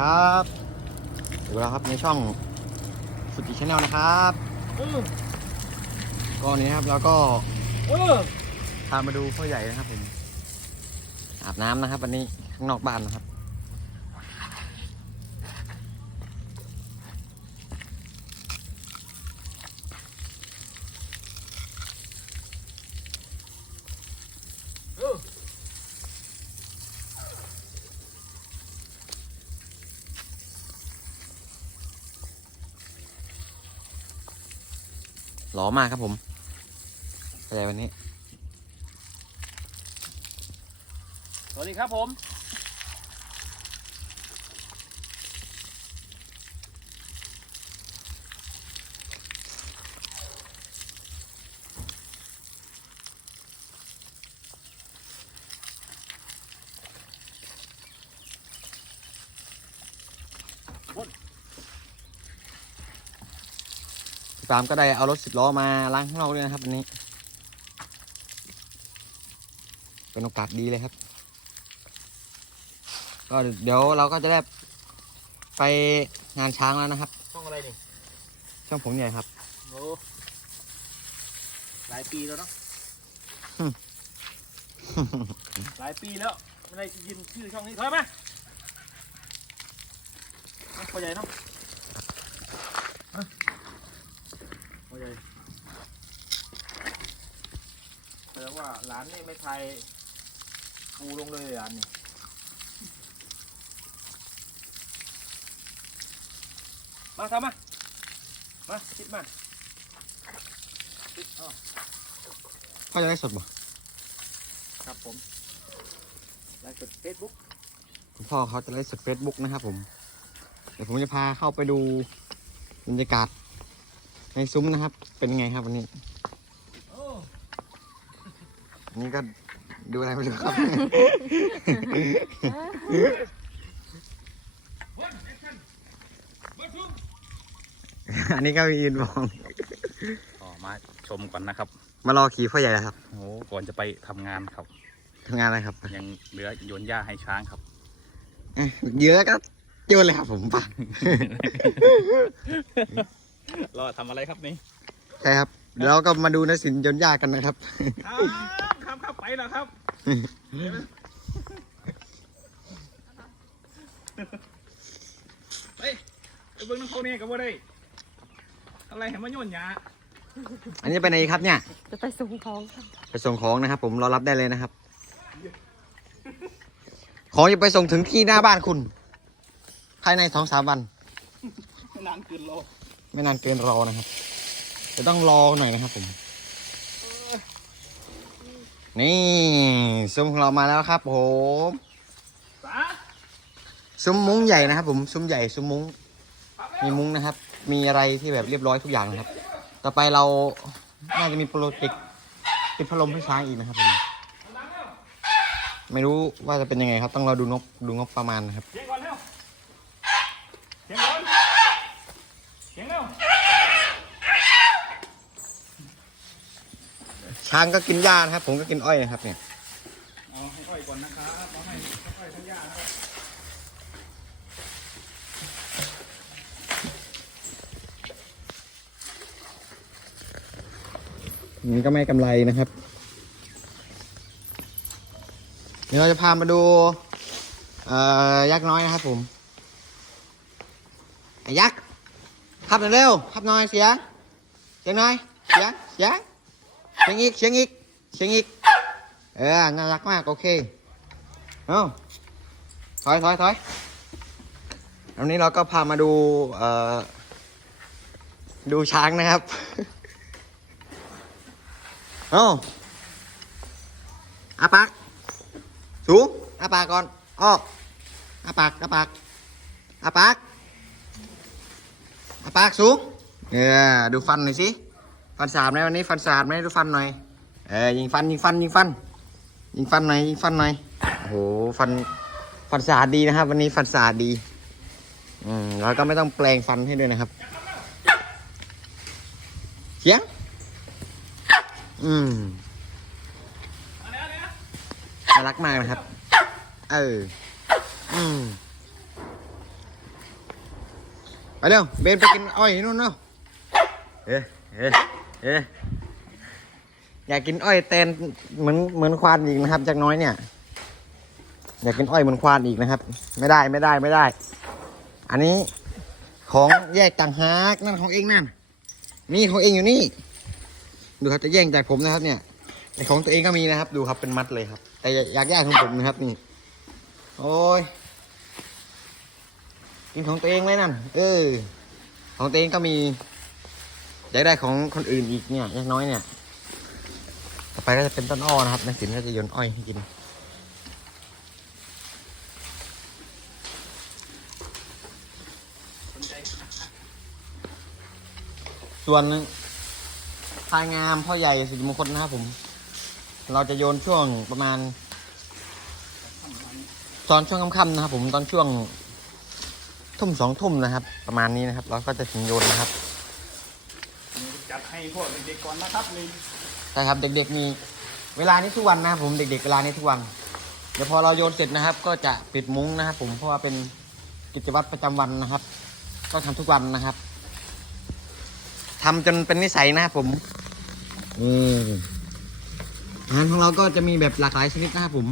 ครับอยู่แล้วครับในช่องสุติชาแนลนะครับเออก็วันนี้นะครับแล้วก็เออพามาดูพ่อใหญ่นะครับผมอาบน้ำนะครับ วันนี้ข้างนอกบ้านนะครับ ล่อมากครับผมอะไรวันนี้ สวัสดีครับผม พี่ปาล์มก็ได้เอารถสิบล้อมาล้างข้างนอกด้วยนะครับวันนี้ เป็นโอกาสดีเลยครับ ก็เดี๋ยวเราก็จะได้ไปงานช้างแล้วนะครับช่องอะไรนี่ช่องผมใหญ่ครับโอ้หลายปีแล้วเนาะฮึ่มหลายปีแล้วไม่ได้ยินชื่อช่องนี้ถอยมาเอาพ่อใหญ่เนาะมา พ่อใหญ่แปลว่าหลานนี่ไม่ไทยปูลงเลยหลานนี่มาทำมา มาคิดมาคิดอ้อพ่อจะได้สดบ่ครับผมไลฟ์สดเฟซบุ๊กคุณพ่อเขาจะไลฟ์สดเฟซบุ๊กนะครับผม เดี๋ยวผมจะพาเข้าไปดูบรรยากาศ ในซุ้มนะครับ เป็นไงครับวันนี้โอ้อันนี้ก็ดูอะไรไม่รู้ครับวันแอคชั่นมาชุมอันนี้ก็มียืนมองก็มาชมก่อนนะครับ มารอขี่พ่อใหญ่แล้วครับโอ้ก่อนจะไปทำงานครับทำงานอะไรครับยังเหลือโยนหญ้าให้ช้างครับเอ้ยเยอะก็โยนเลยครับผมป่ะรอทำอะไรครับนี่ใช่ครับเดี๋ยวเราก็มาดูนสินยนต์ยากกันนะครับ ครับครับครับไปแล้วครับไปไปเบิ้งน้องเขาเนี่ยกับว่าได้อะไรเห็นมันโยนหญ้าอันนี้ไปไหนครับเนี่ย จะไปส่งของค่ะไปส่งของนะครับ ผมรอรับได้เลยนะครับ ของจะไปส่งถึงที่หน้าบ้านคุณ ภายในสองสามวันไม่นานเกินโล ไม่นานเกินรอนะครับจะต้องรอหน่อยนะครับผม นี่ซุ้มของเรามาแล้วครับผมซุ้มมุ้งใหญ่นะครับ ผมซุ้มใหญ่ซุ้มมุ้ง มีมุ้งนะครับ มีอะไรที่แบบเรียบร้อยทุกอย่างนะครับ ต่อไปเราน่าจะมีโปรเจกต์ติดพัดลมให้ช้างอีกนะครับผมไม่รู้ว่าจะเป็นยังไงครับ ต้องรอดูงบดูงบประมาณนะครับ เสียงก่อนเร็วเสียงก่อนเสียงเร็ว ช้างก็กินหญ้านะครับ ผมก็กินอ้อยนะครับ เนี่ยเอาให้อ้อยก่อนนะครับเอาให้อ้อยทั้งหญ้านะครับนี่ก็ไม่กำไรนะครับ เดี๋ยวเราจะพามาดูยักษ์น้อยนะครับผมไอ้ยักษ์ขับหน่อยเร็วขับน่อยเสียงเสียงน่อยเสียงเสียง เสียงอีกเสียงอีกเสียงอีก เออ น่ารักมาก โอเค เอาถอยถอยถอยวันนี้เราก็พามาดูเอ่อดูช้างนะครับ เอ้าอาปาก สูงอาปากก่อนอ้ออาปากอาปากอาปากอาปากสูงเออดูฟันหน่อยสิ ฟันสาดไหมวันนี้ฟันสาดไหมดูฟันหน่อย เออยิงฟันยิงฟันยิงฟัน ยิงฟันหน่อยยิงฟันหน่อยโอ้โหฟันฟันสะอาดดีนะครับ วันนี้ฟันสะอาดดี อืมแล้วก็ไม่ต้องแปลงฟันให้ด้วยนะครับเสียงอืมน่ารักมากนะครับ เออ อืมไปเร็วเบนไปกินอ้อยนู่นเนาะเอ๊ะเอ๊ะ เอ๊ะอยากกินอ้อยแตนเหมือนเหมือนควานอีกนะครับจากน้อยเนี่ย อยากกินอ้อยเหมือนควานอีกนะครับ ไม่ได้ไม่ได้ไม่ได้ อันนี้ของแยกต่างหากนั่นของเองนั่นนี่ของเองอยู่นี่ ดูครับจะแย่งจากผมนะครับ เนี่ยไอของตัวเองก็มีนะครับ ดูครับเป็นมัดเลยครับ แต่อยากแยกของผมนะครับนี่ โอ้ยกินของตัวเองเลยนั่นเออของตัวเองก็มี อยากได้ของคนอื่นอีกเนี่ยยกน้อยเนี่ย ต่อไปก็จะเป็นต้นอ้อนะครับนักศิลป์ก็จะโยนอ้อยให้กิน ส่วนพายงามพ่อใหญ่สิริมงคลนะครับผม เราจะโยนช่วงประมาณ ตอนช่วงค่ำๆนะครับผมตอนช่วงทุ่มสองทุ่มนะครับ ประมาณนี้นะครับ เราก็จะถึงโยนนะครับ ให้พวกเด็กๆก่อนนะครับนี่ใช่ครับเด็กๆมีเวลานี้ทุกวันนะครับผมเด็ก ๆ เวลานี้ทุกวัน เดี๋ยวพอเราโยนเสร็จนะครับ ก็จะปิดมุ้งนะครับ ผมเพราะว่าเป็นกิจวัตรประจำวันนะครับ ก็ทำทุกวันนะครับทำจนเป็นนิสัยนะครับผมอืมอาหารของเราก็จะมีแบบหลากหลายชนิดนะครับผม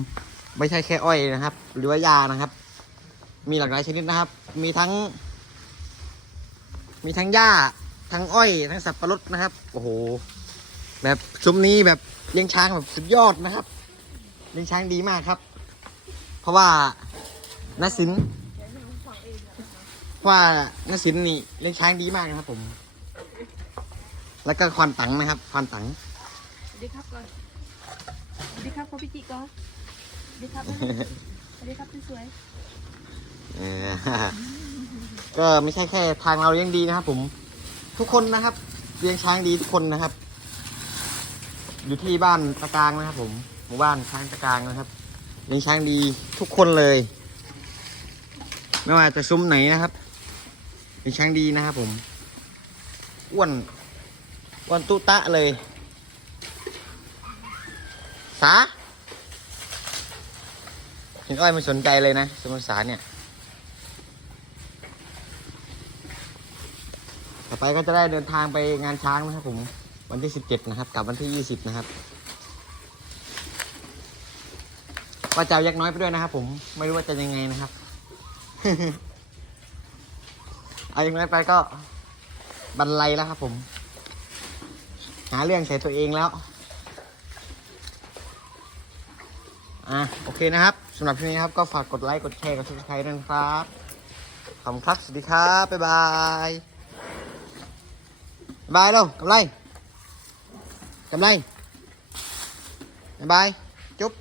ไม่ใช่แค่อ้อยนะครับ หรือว่ายานะครับ มีหลากหลายชนิดนะครับ มีทั้ง มีทั้งหญ้า ทั้งอ้อยทั้งสับปะรดนะครับ โอ้โห แบบซุ้มนี้แบบเลี้ยงช้างแบบสุดยอดนะครับ เลี้ยงช้างดีมากครับ เพราะว่านาสินเพราะว่านาสินนี่เลี้ยงช้างดีมากนะครับ ผม แล้วก็ควานตังนะครับควานตังสวัสดีครับก่อนสวัสดีครับพ่อพี่จิก่อนสวัสดีครับแม่สวัสดีครับพี่สวยเออก็ไม่ใช่แค่ทางเราเลี้ยงดีนะครับผม ทุกคนนะครับ เลี้ยงช้างดีทุกคนนะครับ อยู่ที่บ้านตะกางนะครับ ผมหมู่บ้านช้างตะกางนะครับ เลี้ยงช้างดีทุกคนเลย ไม่ว่าจะซุ้มไหนนะครับเลี้ยงช้างดีนะครับ ผมอ้วนอ้วนตุตะเลยสาเห็นอ้อยไม่สนใจเลยนะสมุทรสาเนี่ย ต่อ ไปก็จะได้เดินทางไปงานช้างนะครับผมวันที่สิบเจ็ดนะครับ กับวันที่ยี่สิบนะครับว่าจะเอายักษ์น้อยไปด้วยนะครับผมไม่รู้ว่าจะยังไงนะครับ เอายักษ์น้อยไปก็บันไลแล้วครับผม หาเรื่องใส่ตัวเองแล้วอะโอเคนะครับสำหรับที่นี้นะครับก็ฝากกดไลค์กดแชร์กดซับสไครต์ด้วยนะครับขอบคุณครับ สวัสดีครับ บ๊ายบาย bye luôn cầm lấy cầm lấy bye. Chúc.